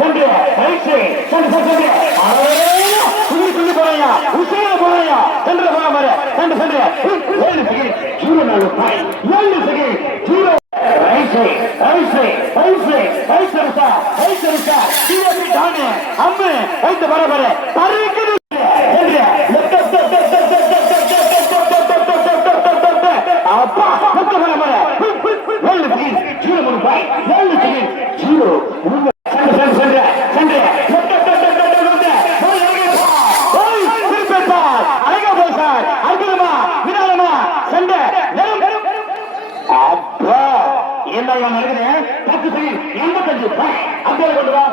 சென்று ரைட் சென்று துள்ளி போறையா உசையில போறையா சென்று போற மாதிரி சென்று 7 செகண்ட் 0 4 7 செகண்ட் 0 ரைட் அம்மு வைத்து பரபர பறிக்குது அப்பா பத்து பரபர 7 செகண்ட் 0 7 செகண்ட் 0 சென்று அழகா போய் சார் அற்புதமா வினாலமா சென்ற அப்பா என்ன நடக்குது 10 செகண்ட் 85 அப்படியே கொண்டு வா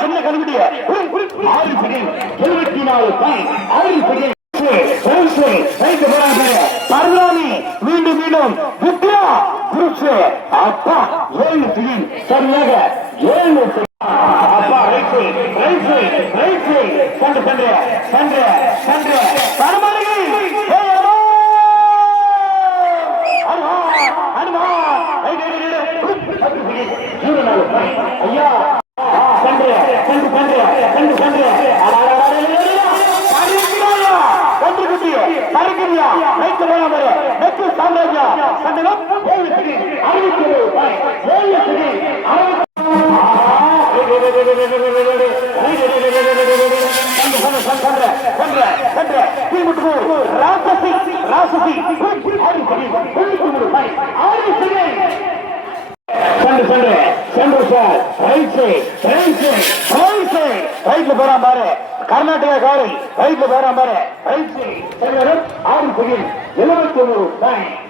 சின்ன கல்விடிய 6 செகண்ட் 74 பரலாமி மீண்டும் அப்பா 7 செகண்ட் சரியாக 7 அப்பா ரைட் சென்று பரமானி ஐயா சென்று பறிக்கிறியா ரைட்டு போன நெக்கு சாம்ராஜ்யா சண்டனம் 7 செகண்ட் 6 போறான் பாரு கர்நாடகா காரை ரைட்ல போறான் பாரு ரைட் 6 செகண்ட் 71